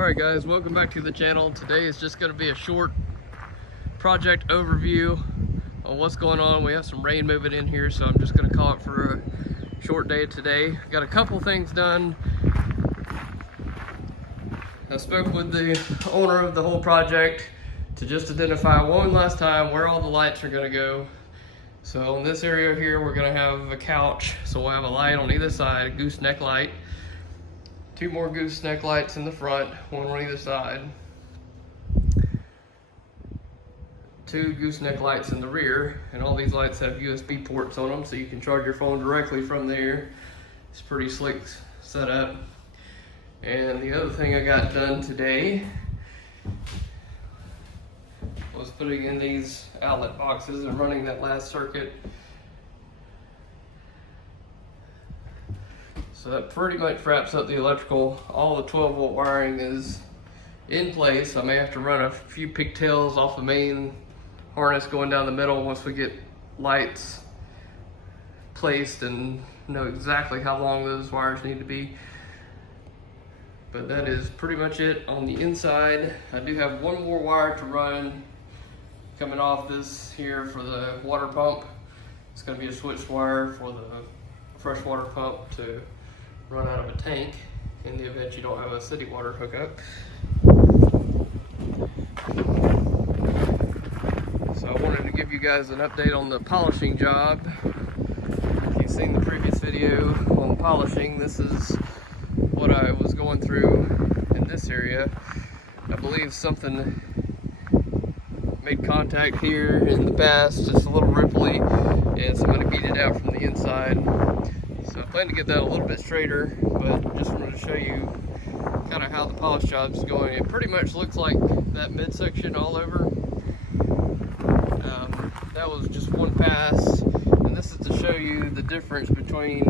Alright guys, welcome back to the channel. Today is just going to be a short project overview on what's going on. We have some rain moving in here, so I'm just going to call it for a short day today. Got a couple things done. I spoke with the owner of the whole project to just identify one last time where all the lights are going to go. So in this area here, we're going to have a couch, so we'll have a light on either side, a gooseneck light. Two more gooseneck lights in the front, one on either side. Two gooseneck lights in the rear, and all these lights have USB ports on them, so you can charge your phone directly from there. It's pretty slick setup. And the other thing I got done today was putting in these outlet boxes and running that last circuit. So that pretty much wraps up the electrical. All the 12-volt wiring is in place. I may have to run a few pigtails off the main harness going down the middle once we get lights placed and know exactly how long those wires need to be. But that is pretty much it on the inside. I do have one more wire to run coming off this here for the water pump. It's going to be a switched wire for the freshwater pump to run out of a tank in the event you don't have a city water hookup. So I wanted to give you guys an update on the polishing job. If you've seen the previous video on the polishing, this is what I was going through in this area. I believe something made contact here in the past, just a little ripply, and somebody beat it out from the inside. So I plan to get that a little bit straighter, but just wanted to show you kind of how the polish job is going. It pretty much looks like that midsection all over. That was just one pass, and this is to show you the difference between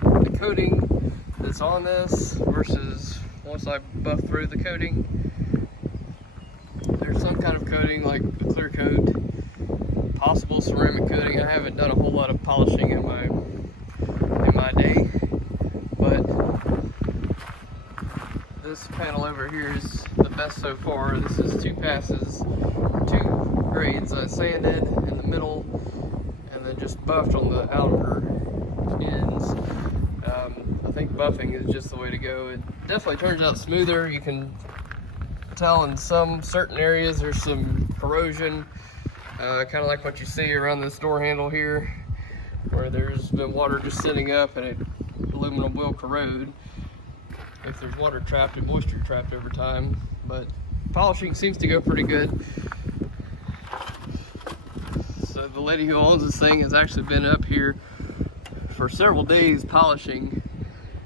the coating that's on this versus once I buff through the coating. There's some kind of coating like a clear coat, possible ceramic coating. I haven't done a whole lot of polishing in my day, but this panel over here is the best so far. This is two passes, two grades. I sanded in the middle and then just buffed on the outer ends. I think buffing is just the way to go. It definitely turns out smoother. You can tell in some certain areas there's some corrosion, kind of like what you see around this door handle here, where there's been water just sitting up and aluminum will corrode if there's water trapped and moisture trapped over time. But polishing seems to go pretty good. So the lady who owns this thing has actually been up here for several days polishing,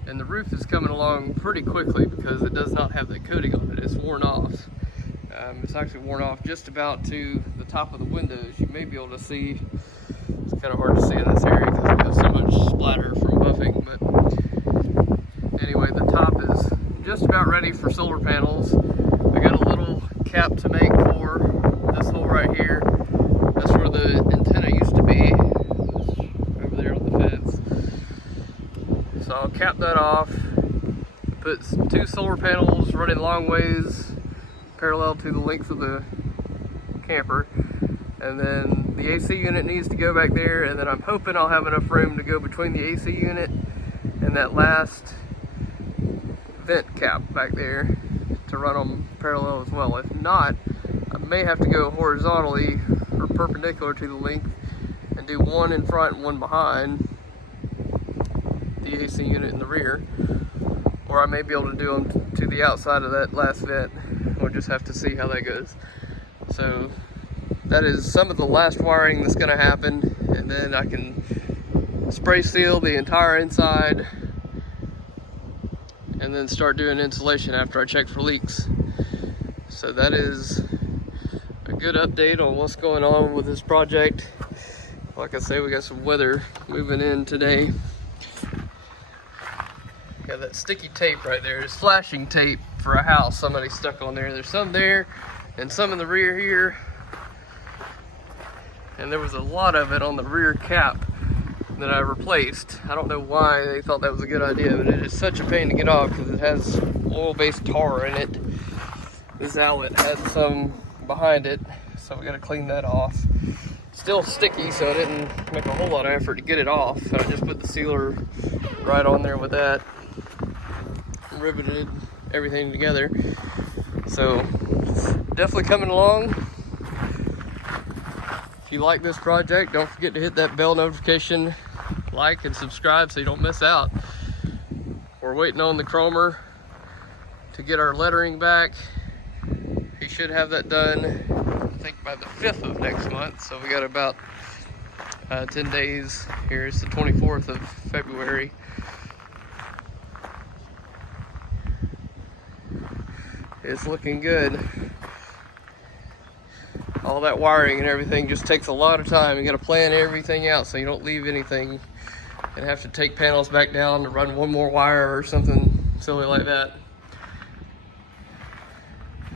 and the roof is coming along pretty quickly because it does not have that coating on it. It's worn off. It's actually worn off just about to the top of the windows. You may be able to see. It's kind of hard to see in this area because we have so much splatter from buffing, but anyway, the top is just about ready for solar panels. I got a little cap to make for this hole right here. That's where the antenna used to be. It's over there on the fence. So I'll cap that off, put two solar panels running long ways parallel to the length of the camper, and then the AC unit needs to go back there, and then I'm hoping I'll have enough room to go between the AC unit and that last vent cap back there to run them parallel as well. If not, I may have to go horizontally or perpendicular to the length and do one in front and one behind the AC unit in the rear, or I may be able to do them to the outside of that last vent. We'll just have to see how that goes. So that is some of the last wiring that's going to happen, and then I can spray seal the entire inside and then start doing insulation after I check for leaks. So that is a good update on what's going on with this project. Like I say, we got some weather moving in today. Got that sticky tape right there. It's flashing tape for a house somebody stuck on there. There's some there and some in the rear here. And there was a lot of it on the rear cap that I replaced. I don't know why they thought that was a good idea, but it is such a pain to get off because it has oil-based tar in it. This outlet had some behind it, so we gotta clean that off. Still sticky, so I didn't make a whole lot of effort to get it off. I just put the sealer right on there with that, riveted everything together. So definitely coming along. If you like this project, don't forget to hit that bell notification, like and subscribe so you don't miss out. We're waiting on the chromer to get our lettering back. He should have that done, I think, by the 5th of next month. So we got about 10 days. Here's the 24th of February. It's looking good. All that wiring and everything just takes a lot of time. You got to plan everything out so you don't leave anything and have to take panels back down to run one more wire or something silly like that.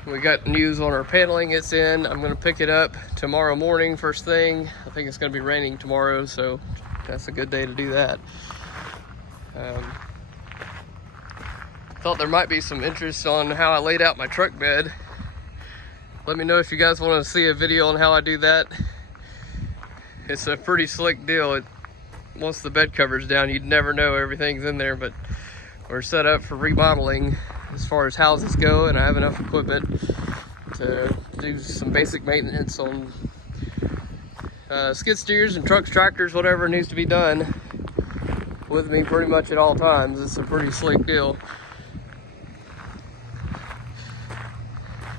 We got news on our paneling. It's in. I'm going to pick it up tomorrow morning first thing. I think it's going to be raining tomorrow, so that's a good day to do that. Thought there might be some interest on how I laid out my truck bed. Let me know if you guys want to see a video on how I do that. It's a pretty slick deal. Once the bed cover's down, you'd never know everything's in there, but we're set up for remodeling as far as houses go, and I have enough equipment to do some basic maintenance on skid steers and trucks, tractors, whatever needs to be done with me pretty much at all times. It's a pretty slick deal.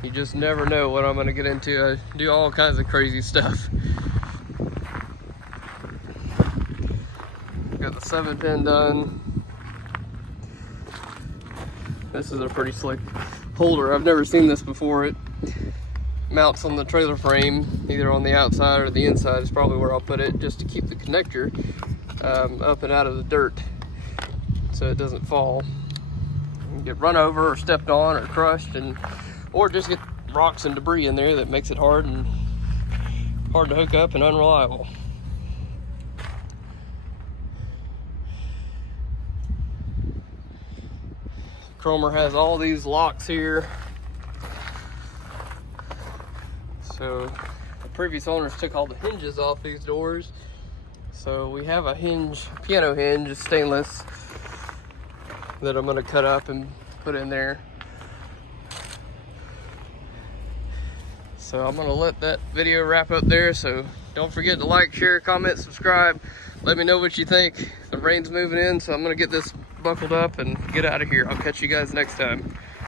You just never know what I'm going to get into. I do all kinds of crazy stuff. Got the 7-pin done. This is a pretty slick holder. I've never seen this before. It mounts on the trailer frame, either on the outside or the inside is probably where I'll put it, just to keep the connector up and out of the dirt so it doesn't fall and get run over or stepped on or crushed, or just get rocks and debris in there that makes it hard to hook up and unreliable. Chromer has all these locks here. So the previous owners took all the hinges off these doors. So we have a hinge, piano hinge, it's stainless, that I'm gonna cut up and put in there. So I'm gonna let that video wrap up there. So don't forget to like, share, comment, subscribe. Let me know what you think. The rain's moving in, so I'm gonna get this buckled up and get out of here. I'll catch you guys next time.